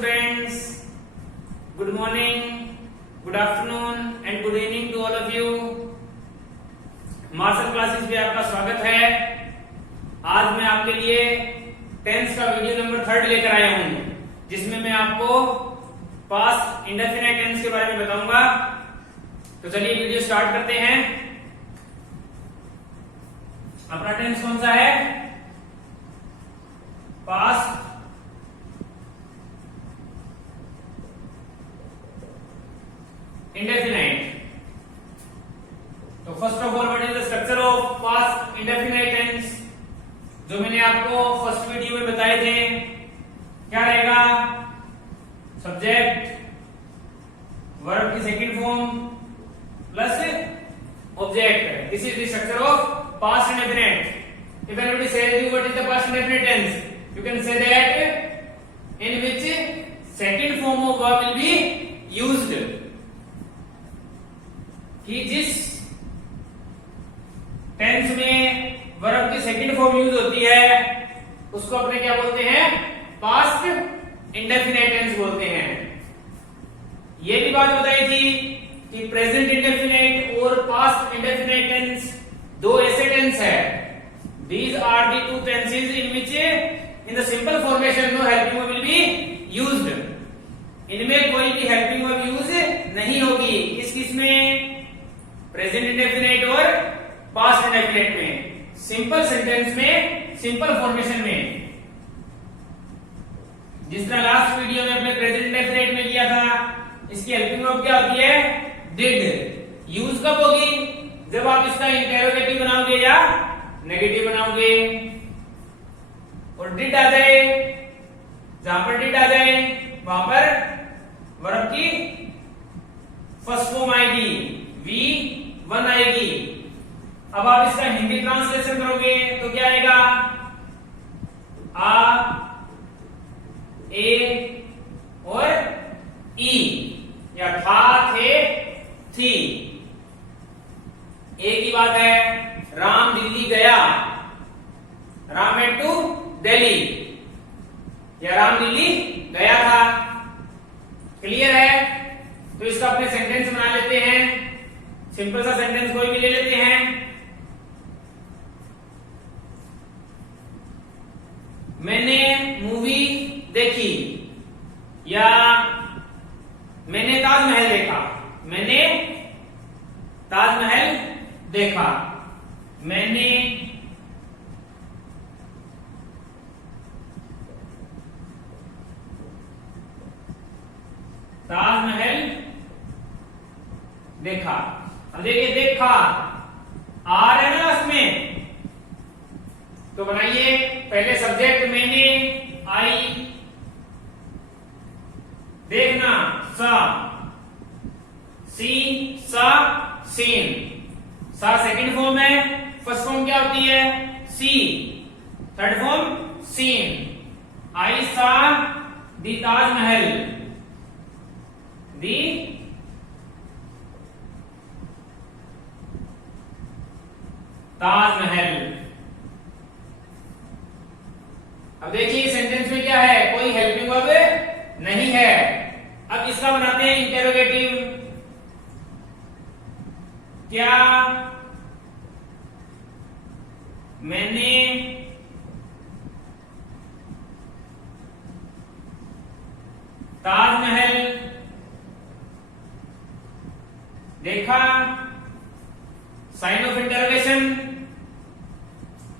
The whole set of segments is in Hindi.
students, good morning, good afternoon and good evening to all of you. Marshal classes पे आपका स्वागत है। आज मैं आपके लिए टेंस का वीडियो नंबर 3 लेकर आया हूं, जिसमें मैं आपको पास्ट इंडेफिनिट टेंस के बारे में बताऊंगा। तो चलिए वीडियो स्टार्ट करते हैं। अपना टेंस कौन सा है? Past indefinite. तो first of all what is the structure of past indefinite tense, जो मैंने आपको फर्स्ट वीडियो में बताए थे। क्या रहेगा? सब्जेक्ट, वर्ब की second form plus object. This is the structure of past indefinite. If anybody says you what is the past indefinite tense, you can say that in which second form of verb will be used, कि जिस टेंस में वर्ब की सेकंड फॉर्म यूज होती है उसको अपने क्या बोलते हैं? पास्ट इंडेफिनाइट टेंस बोलते हैं। ये भी बात बताई थी कि प्रेजेंट इंडेफिनाइट और पास्ट इंडेफिनाइट टेंस दो ऐसे टेंस है। These are the two tenses in which in the simple formation no helping verb will be used. इनमें कोई भी हेल्पिंग वर्ब यूज नहीं होगी। किस में? प्रेजेंट इंडेफिनाइट और पास्ट इंडेफिनाइट में। सिंपल सेंटेंस में, सिंपल फॉर्मेशन में। जिस तरह लास्ट वीडियो में अपने प्रेजेंट इंडेफिनाइट में किया था, इसकी हेल्पिंग वर्ब क्या होती है? डिड। यूज कब होगी? जब आप इसका इंटेरोगेटिव बनाओगे या नेगेटिव बनाओगे। और डिड आ जाए, जहां पर डिड आ जाए वहां पर वर्ब की फर्स्ट फॉर्म आएगी, V1 आएगी। अब आप इसका हिंदी ट्रांसलेशन करोगे तो क्या आएगा? आ, ए और ई, या था, थे, थी। ए की बात है, राम दिल्ली गया, राम वेंट टू दिल्ली, या राम दिल्ली गया था। क्लियर है? तो इसका अपने सेंटेंस बना लेते हैं। सिंपल सा सेंटेंस कोई भी ले लेते हैं। मैंने मूवी देखी, या मैंने ताजमहल देखा। मैंने ताजमहल देखा। मैंने ताजमहल देखा। अब देखिए, देखा आ रहा है ना लास्ट में, तो बनाइए पहले सब्जेक्ट मैंने, आई, देखना सा, सी, सा, सीन। सा सेकंड फॉर्म है, फर्स्ट फॉर्म क्या होती है? सी, थर्ड फॉर्म सीन। आई सा दी ताजमहल, दी ताजमहल। अब देखिए सेंटेंस में क्या है? कोई हेल्पिंग वर्ब नहीं है। अब इसका बनाते हैं इंटेरोगेटिव। क्या मैंने ताजमहल देखा? Sign of interrogation.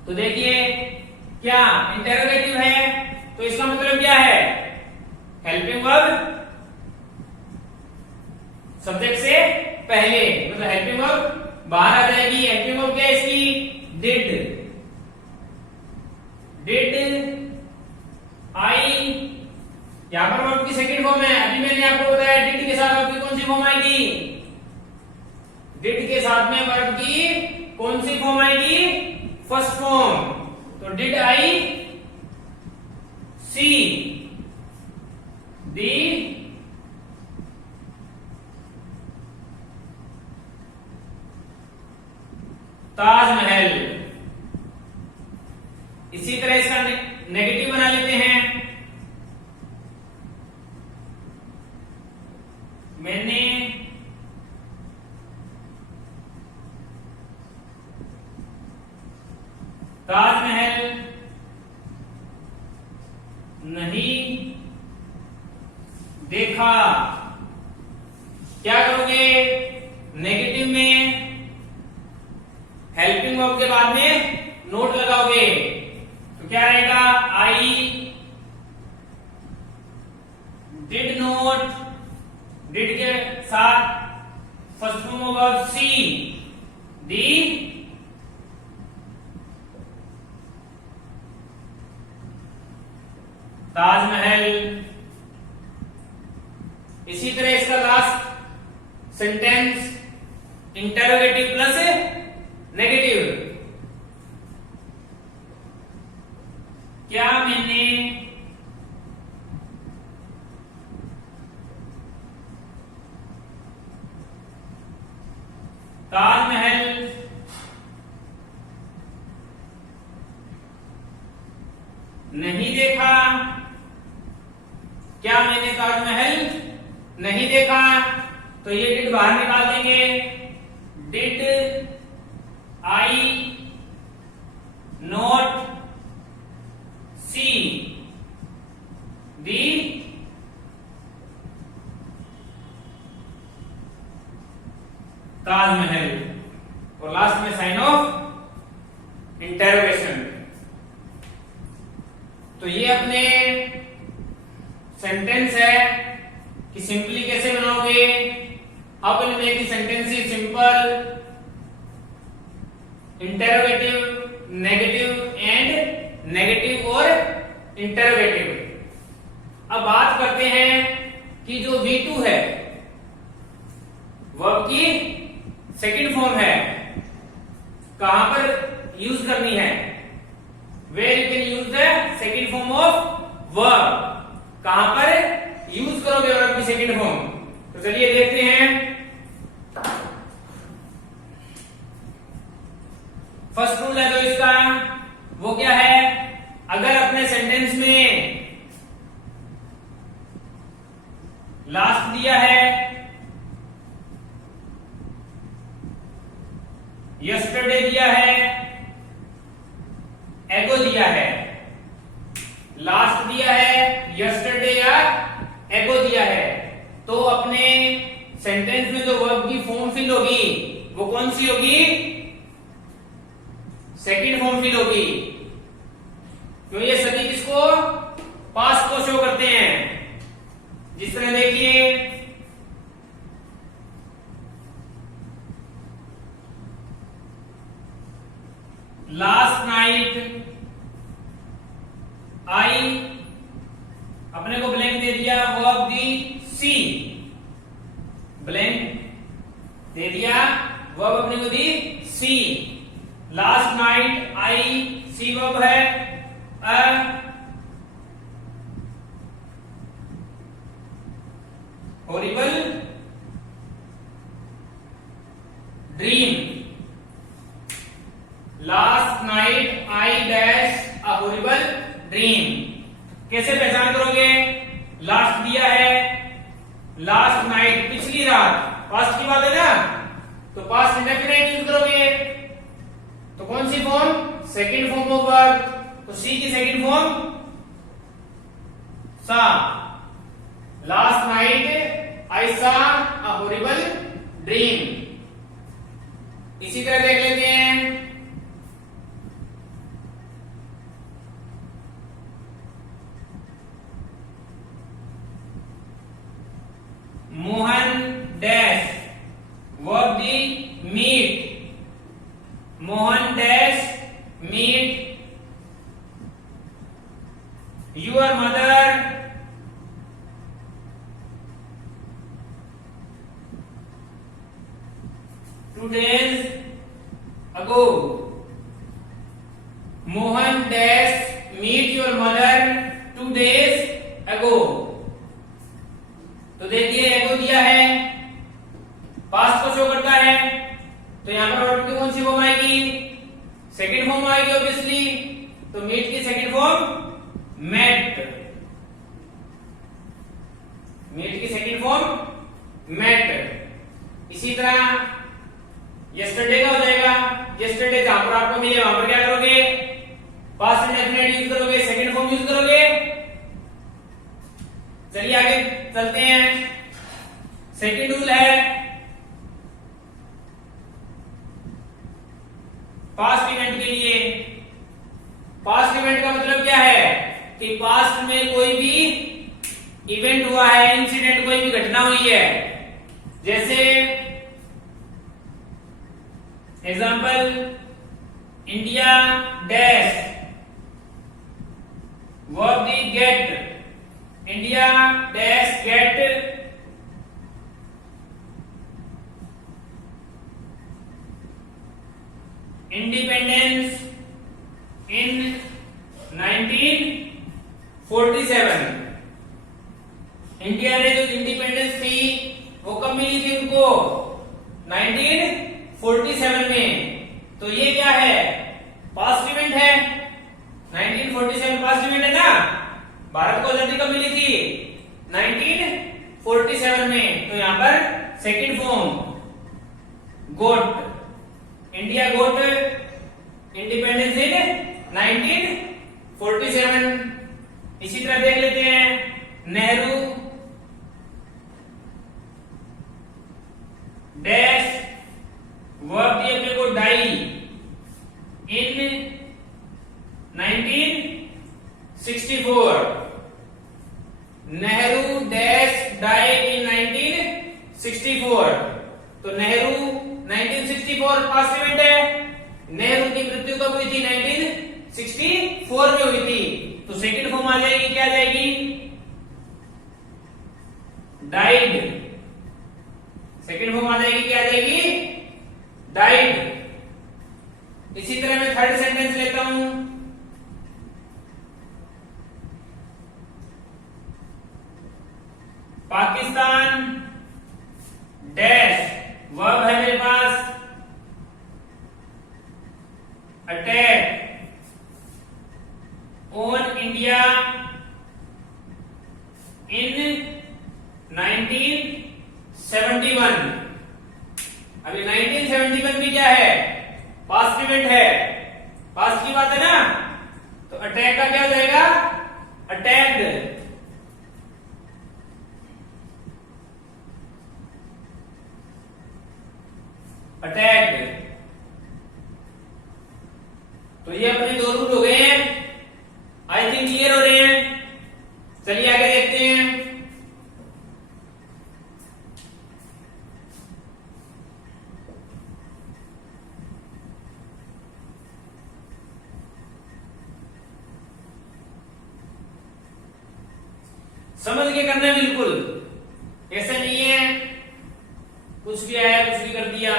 तो देखिए, क्या इंटेरोगेटिव है तो इसका मतलब क्या है? हेल्पिंग वर्ब सब्जेक्ट से पहले, मतलब हेल्पिंग वर्ब बाहर आ जाएगी। हेल्पिंग वर्ब क्या है इसकी? डिड। डिड आई, यहां पर वर्ब की सेकंड फॉर्म है। अभी मैंने आपको बताया डिड के साथ वर्ब की कौन सी फॉर्म आएगी? डिड के साथ में वर्ब की कौन सी फॉर्म आएगी? First form. तो डिड आई सी दी ताजमहल। इसी तरह इसका नेगेटिव बना लेते हैं। मैंने ताजमहल नहीं देखा। क्या करोगे? नेगेटिव में हेल्पिंग वर्ब के बाद में नोट लगाओगे। तो क्या रहेगा? आई डिड नोट, डिड के साथ फर्स्ट फॉर्म ऑफ वर्ब सी दी ताजमहल। इसी तरह इसका last sentence interrogative plus negative. क्या मैंने ताजमहल नहीं देखा? क्या मैंने ताजमहल नहीं देखा? तो ये डिड बाहर निकाल देंगे। डिड आई नॉट सी दी ताजमहल। और लास्ट में साइन ऑफ इंटरोगेशन। तो ये अपने सेंटेंस है कि सिंपली कैसे बनाओगे। अब will make the sentence is simple, interrogative, negative and negative और इंटरोगेटिव। अब बात करते हैं कि जो V2 है वर्ब की सेकंड फॉर्म है, कहां पर यूज करनी है। Where you can use the second form of verb. कहां पर यूज करोगे वर्ब की सेकंड फॉर्म? तो चलिए देखते हैं। फर्स्ट रूल है जो इसका वो क्या है? अगर अपने सेंटेंस में लास्ट दिया है, यस्टरडे दिया है, एगो दिया है, लास्ट दिया है, यस्टरडे या एगो दिया है, तो अपने सेंटेंस में जो वर्ब की फॉर्म फिल होगी वो कौन सी होगी? सेकंड फॉर्म फिल होगी। तो ये सभी किसको? पास्ट को शो करते हैं। जिस तरह देखिए, लास्ट नाइट आई, अपने को ब्लैंक दे दिया, वर्ब दी सी, ब्लैंक दे दिया, वर्ब अपने को दी see. Last night I see verb है a horrible dream. Last night I dash a horrible dream. कैसे पहचान करोगे? लास्ट दिया है, लास्ट नाइट पिछली रात, पास्ट की बात है ना, तो पास्ट इंडेफिनिट यूज करोगे। तो कौन सी form? Second form of verb. तो सी की second form saw. Last night I saw a horrible dream. इसी तरह देख लेते हैं, मोहन डैश, वर्ब दी meet, Mohan dash meet your mother two days ago. Mohan dash meet your mother 2 days ago. तो देखिए एगो दिया है, पास्ट को शो करता है, तो यहां पर वर्ब की कौन सी फॉर्म आएगी? सेकंड फॉर्म आएगी ऑब्वियसली। तो मीट की सेकंड फॉर्म मेट, मीट की सेकंड फॉर्म मेट। इसी तरह यस्टरडे का हो जाएगा, यस्टरडे जहां पर आपको मिले वहां पर क्या करोगे, पास्ट इंडेफिनिट यूज करोगे, सेकंड फॉर्म यूज करोगे। चलिए आगे चलते हैं। सेकंड रूल है पास्ट इवेंट के लिए। पास्ट इवेंट का मतलब क्या है कि पास्ट में कोई भी इवेंट हुआ है, इंसिडेंट, कोई भी घटना हुई है। जैसे example, India dash verb the get, India dash get independence in 1947। India ने जो इंडिपेंडेंस थी वो कब मिली थी उनको, 1947 में। तो ये क्या है, पास्ट इवेंट है। 1947 पास्ट इवेंट है ना। भारत को आजादी कब मिली थी, 1947 में। तो यहां पर second form got, India got independence in 1947। इसी तरह देख लेते हैं, नेहरू डैश वर्ब दिए अपने को die in 1964। Nehru dash died in 1964। तो नेहरू 1964 पास्ट इवेंट है। नेहरू की मृत्यु कब हुई थी, 1964 में हुई थी। तो सेकंड फॉर्म आ जाएगी, क्या आ जाएगी, डाइड। सेकंड फॉर्म आ जाएगी, क्या आ जाएगी, डाइड। इसी तरह मैं थर्ड सेंटेंस लेता हूं। पाकिस्तान डैश वर्ब है मेरे पास अटैक ऑन इंडिया इन 1971। अभी 1971 भी क्या है, पास्ट इवेंट है, पास्ट की बात है ना। तो अटैक का क्या हो जाएगा, अटैक्ड। अटैक्ड। तो ये अपने दो रूल हो गए हैं, आई थिंक क्लियर हो रहे हैं। चलिए आगे देखते हैं। समझ के करना है बिल्कुल, ऐसा नहीं है कुछ भी आया कुछ भी कर दिया।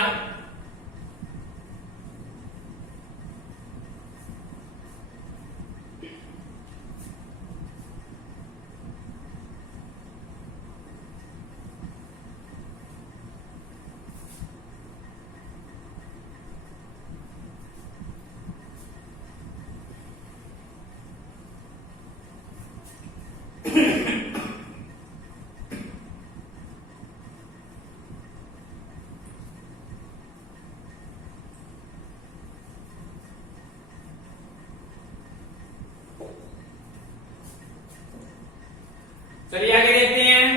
चलिए आगे देखते हैं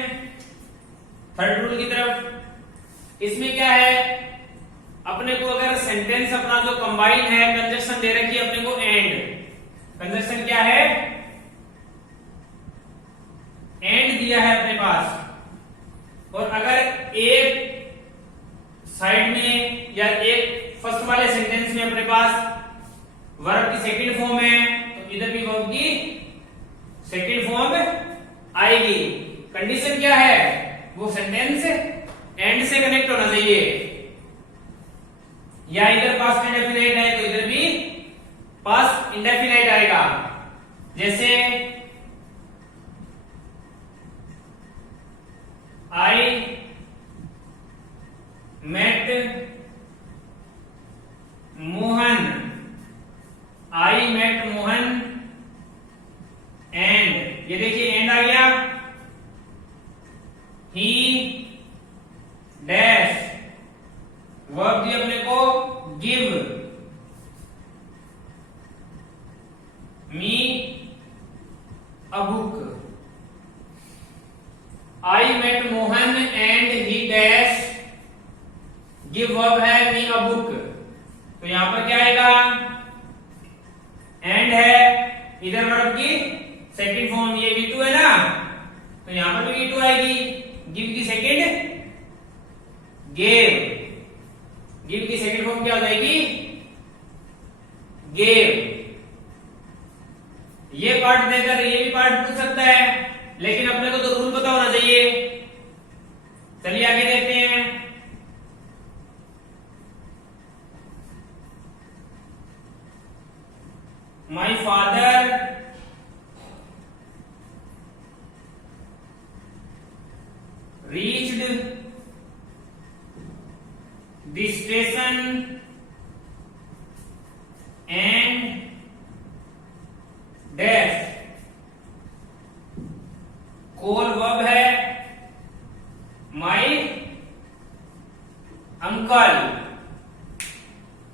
थर्ड रूल की तरफ। इसमें क्या है, अपने को अगर सेंटेंस अपना जो कंबाइन है, कंजक्शन दे रखी है अपने को एंड। कंजक्शन क्या है, एंड दिया है अपने पास। और अगर एक साइड में या एक फर्स्ट वाले सेंटेंस में अपने पास वर्ब की सेकंड फॉर्म है, तो इधर भी वर्ब की सेकंड फॉर्म आएगी। कंडीशन क्या है, वो सेंटेंस एंड से कनेक्ट होना चाहिए। या इधर पास्ट इंडेफिनिट है तो इधर भी पास्ट इंडेफिनिट आएगा। जैसे I met Mohan, I met Mohan and, ये देखिए एंड आ गया। ही वर्ब है मी अ बुक, तो यहां पर क्या आएगा, एंड है, इधर वर्ब की सेकंड फॉर्म ये V2 है ना, तो यहां पर भी V2 आएगी। गिव की सेकंड गेव, गिव की सेकंड फॉर्म क्या हो जाएगी, गेव। ये पार्ट देकर ये भी पार्ट पूछ सकता है, लेकिन अपने को तो रूल पता होना चाहिए। चलिए आगे देखते हैं। My father reached the station and dash, core verb है माई अंकल।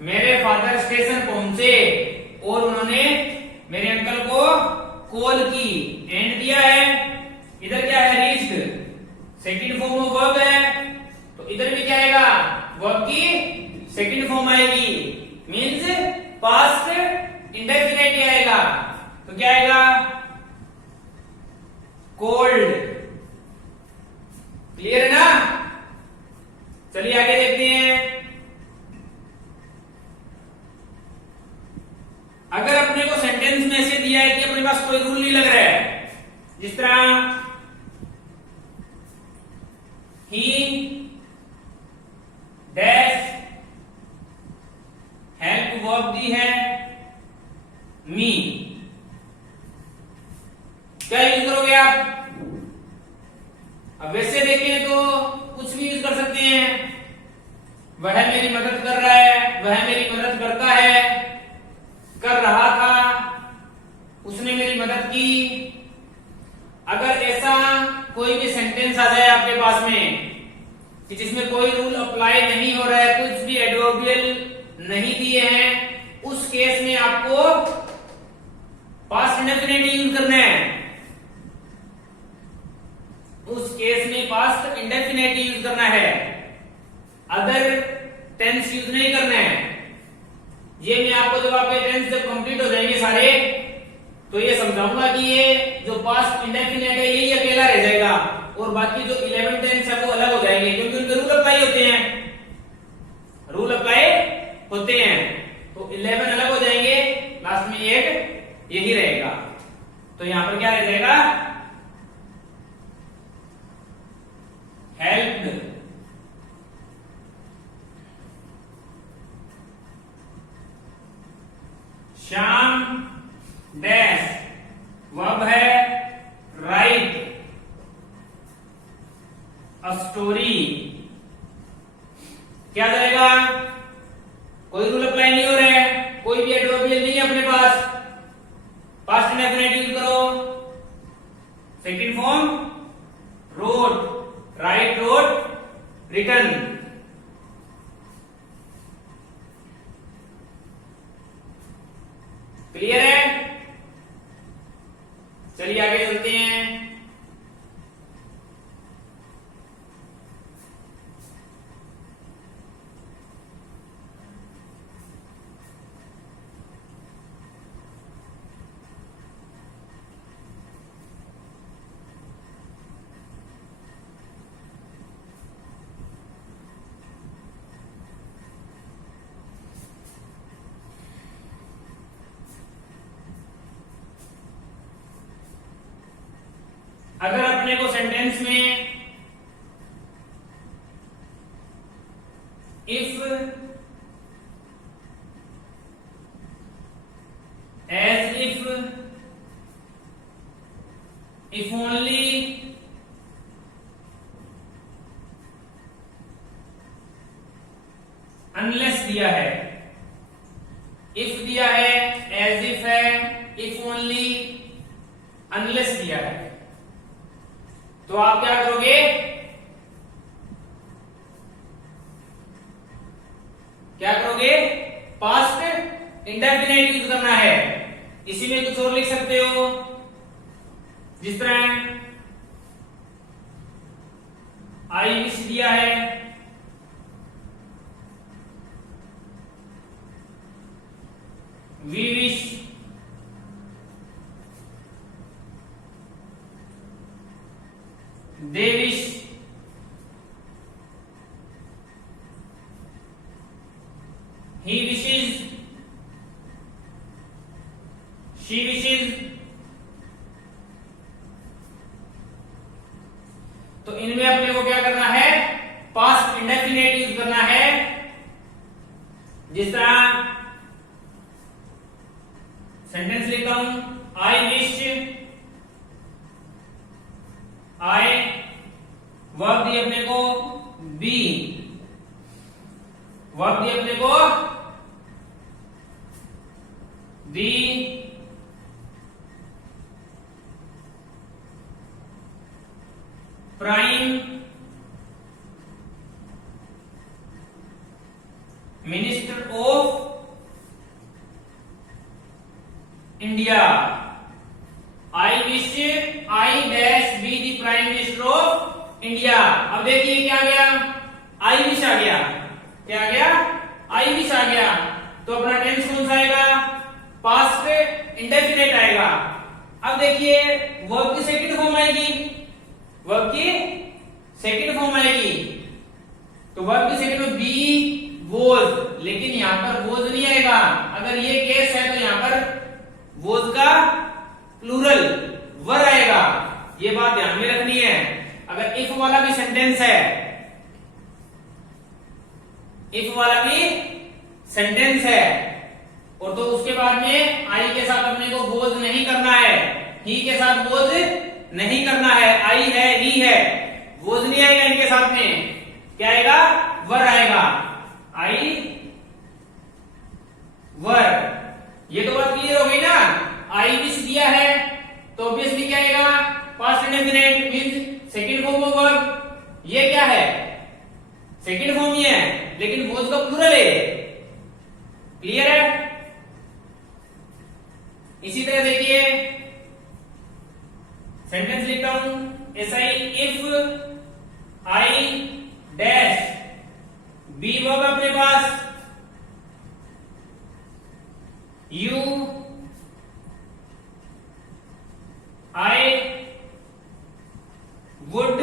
मेरे फादर स्टेशन पहुंचे और उन्होंने मेरे अंकल को कॉल की, एंड दिया है। इधर क्या है, reached, second form of verb है, तो इधर भी क्या आएगा, वर्ब की सेकंड फॉर्म आएगी, मींस पास्ट इंडेफिनिट आएगा। तो क्या आएगा, कोल्ड। क्लियर है ना। चलिए आगे देखते हैं। अगर अपने को सेंटेंस में ऐसे दिया है कि अपने पास कोई रूल नहीं लग रहा है, जिस तरह ही डैश हेल्प वर्ब दी है मी, क्या यूज करोगे आप। अब वैसे देखें तो कुछ भी यूज कर सकते हैं। वह मेरी मदद कर रहा है, वह मेरी मदद करता है, कर रहा था, उसने मेरी मदद की। अगर ऐसा कोई भी सेंटेंस आ जाए आपके पास में कि जिसमें कोई रूल अप्लाई नहीं हो रहा है, कुछ भी एडवर्बियल नहीं दिए हैं, उस केस में आपको पास्ट इंडेफिनिट यूज करना है। उस केस में पास्ट इंडेफिनिट यूज करना है, अदर टेंस यूज नहीं करना है। ये मैं आपको जब आपके टेंस जब कंप्लीट हो जाएंगे सारे, तो ये समझाऊंगा कि ये जो पास्ट इंडेफिनिट है यही अकेला रह जाएगा, और बाकी जो 11 टेंस है वो अलग हो जाएंगे, क्योंकि उनके रूल अप्लाई होते हैं, रूल अप्लाई होते हैं। तो 11 अलग हो जाएंगे, लास्ट में एक यही रहेगा। तो यहां पर क्या रह जाएगा, हेल्प्ड। श्याम डैश वर्ब है राइट अ स्टोरी, क्या जाएगा, कोई रूल अप्लाई नहीं हो रहा है, कोई भी एडवर्बियल नहीं है अपने पास, पास्ट इंडेफिनिट यूज करो। Second form wrote, write wrote written. Clear है। चलिए आगे चलते हैं। अगर अपने को सेंटेंस में if as if only, unless दिया है, इफ दिया है, एज इफ है, इफ ओनली, अनलेस दिया है, तो आप क्या करोगे, क्या करोगे, पास्ट इंडेफिनिट यूज करना है। इसी में कुछ और लिख सकते हो, जिस तरह आई विश दिया है, he wishes, she wishes। तो इनमें अपने को क्या करना है, पास्ट इंडेफिनिट यूज करना है। जिस तरह सेंटेंस लिखता हूं, आई विश, आई वर्ब दी अपने को बी, वर्ब दी अपने को दी prime minister of India. I wish I dash be the prime minister of India. अब देखिए क्या आ गया, आई विश आ गया। क्या आ गया, आई विश आ गया। तो अपना टेंस कौन सा आएगा, पास्ट इंडेफिनिट आएगा। अब देखिए वर्ब की सेकंड फॉर्म आएगी, वर्ब की सेकंड फॉर्म आएगी। तो वर्ब की सेकंड में बी वोज, लेकिन यहां पर वोज नहीं आएगा। अगर ये केस है तो यहां पर वोज का प्लूरल वर आएगा। ये बात ध्यान में रखनी है। अगर इफ वाला भी सेंटेंस है, इफ वाला भी सेंटेंस है, और तो उसके बाद में आई के साथ अपने को वोज नहीं करना है, ही के साथ वोज नहीं करना है। आई है, ही है, वोज नहीं आएगा इनके साथ में। क्या आएगा, वर आएगा। आई वर। ये तो बात क्लियर हो गई ना। आई विश दिया है तो ऑब्वियसली क्या आएगा, past indefinite means second form of verb. ये क्या है, सेकंड फॉर्म ही है, लेकिन वोज का प्लूरल है। क्लियर है। इसी तरह देखिए सेंटेंस लिखता हूं, ऐसा ही, if I dash be verb अपने पास, you I would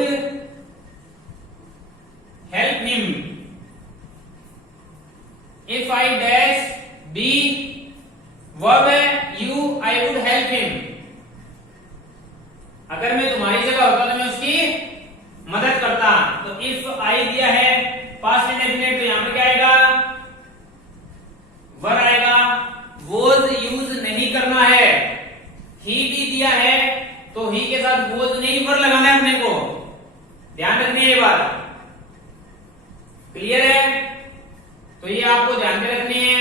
help him. If I dash be verb है, you I would help him. अगर मैं तुम्हारी जगह होता तो मैं उसकी मदद करता। तो इफ आई दिया है पास्ट इंडेफिनिट, तो यहां पर क्या आएगा, वर आएगा। वोज यूज नहीं करना है। ही भी दिया है तो ही के साथ वोज नहीं वर लगाना है अपने को। ध्यान रखनी है ये बात। क्लियर है। तो ये आपको ध्यान में रखनी है।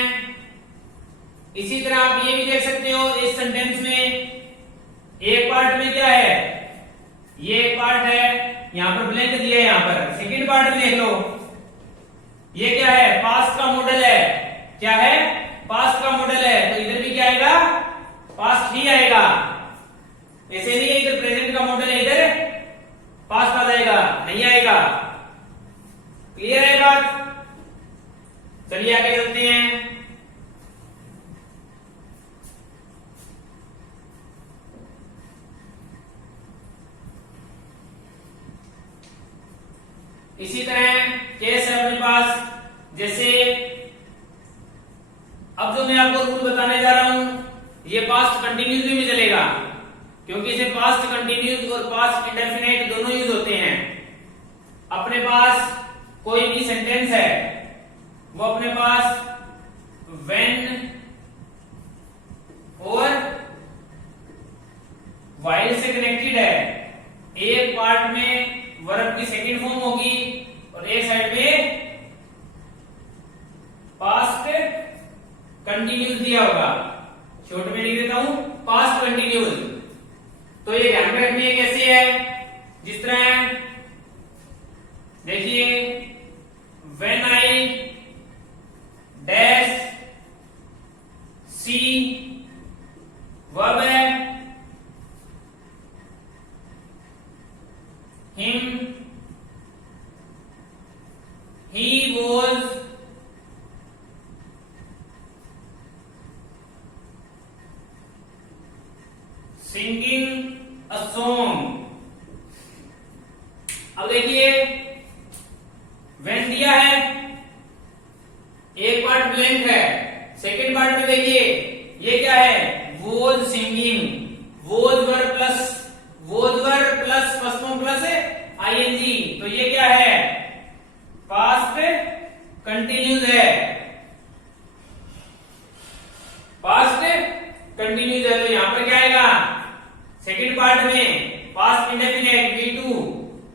इसी तरह आप ये भी देख सकते हो, इस सेंटेंस में एक पार्ट में क्या है, ये एक पार्ट है, यहां पर ब्लैंक दिया है। यहां पर सेकंड पार्ट में देख लो, ये क्या है, पास्ट का मॉडल है। क्या है, पास्ट का मॉडल है। तो इधर भी क्या आएगा, पास्ट ही आएगा। ऐसे नहीं है इधर प्रेजेंट का मॉडल है, इधर पास्ट आ जाएगा, नहीं आएगा। क्लियर है बात। चलिए आगे चलते हैं। इसी तरह केस है अपने पास, जैसे अब जो मैं आपको रूल बताने जा रहा हूं, ये पास्ट कंटिन्यूस में चलेगा, क्योंकि इसे पास्ट कंटिन्यूस और पास्ट इंडेफिनिट दोनों यूज होते हैं। अपने पास कोई भी सेंटेंस है, वो अपने पास व्हेन और व्हाइल से कनेक्टेड है। एक पार्ट में वर्ब की सेकंड फॉर्म होगी और एक साइड में पास्ट कंटिन्यूस दिया होगा। शॉर्ट में लिख देता हूं, पास्ट कंटिन्यूस। तो ये ध्यान में रखनी है कैसे है। जिस तरह देखिए, when I dash see verb है, him, he was singing a song। अब देखिए, when दिया है, एक पार्ट ब्लैंक है। सेकंड पार्ट में देखिए ये क्या है, was singing, was verb plus first form plus ING, तो ये क्या है, पास्ट कंटिन्यूज है, पास्ट कंटिन्यूज है। तो यहां पर क्या आएगा, सेकंड पार्ट में पास्ट इंडेफिनिट V2,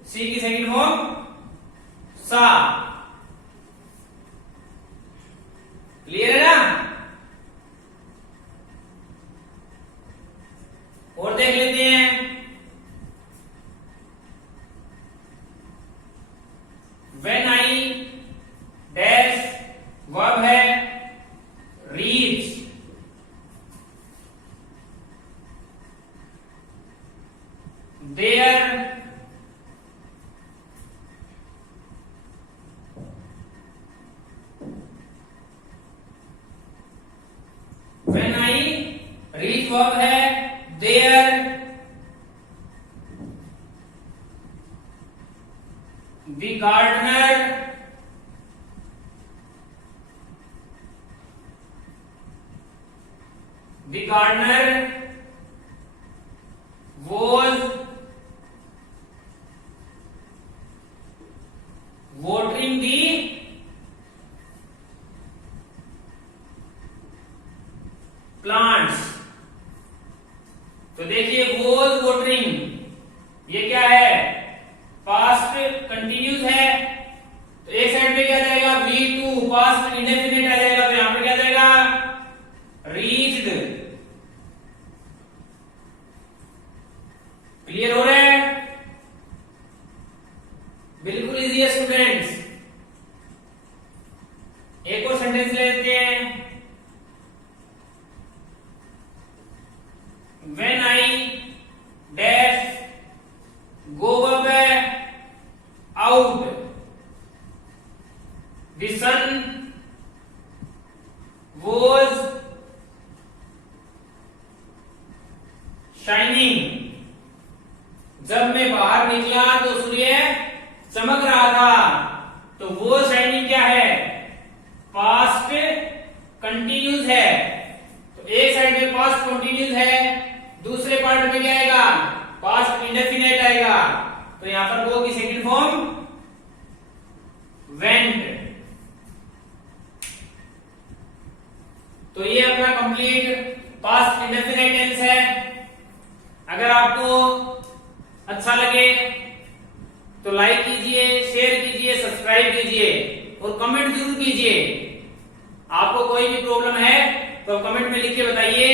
सी की सेकंड फॉर्म सा। क्लियर है ना? और देख लेते हैं, व्हेन आई डैश वर्ब है reach, there when I reach verb है there, the gardener was watering the plants। तो देखिए was watering, ये क्या है, पास्ट कंटिन्यूज है, तो एक साइड पे क्या जाएगा, V2 पास्ट इंडेफिनिट आ जाएगा, तो यहां पर क्या जाएगा, रीच्ड। क्लियर हो रहा है? बिल्कुल इजी है स्टूडेंट्स। एक और सेंटेंस ले लेते हैं, when I dash go verb है out, the sun was shining, जब मैं बाहर निकला तो सूर्य चमक रहा था, तो वो शाइनिंग क्या है, पास्ट कंटिन्यूज है। तो एक साइड में पास्ट कंटिन्यूज है, दूसरे पार्ट में क्या आएगा, पास्ट इंडेफिनिट आएगा, तो यहां पर गो की सेकंड फॉर्म वेंट। तो ये अपना कंप्लीट पास्ट इंडेफिनिट टेंस है। अगर आपको अच्छा लगे तो लाइक कीजिए, शेयर कीजिए, सब्सक्राइब कीजिए और कमेंट जरूर कीजिए। आपको कोई भी प्रॉब्लम है तो कमेंट में लिख के बताइए।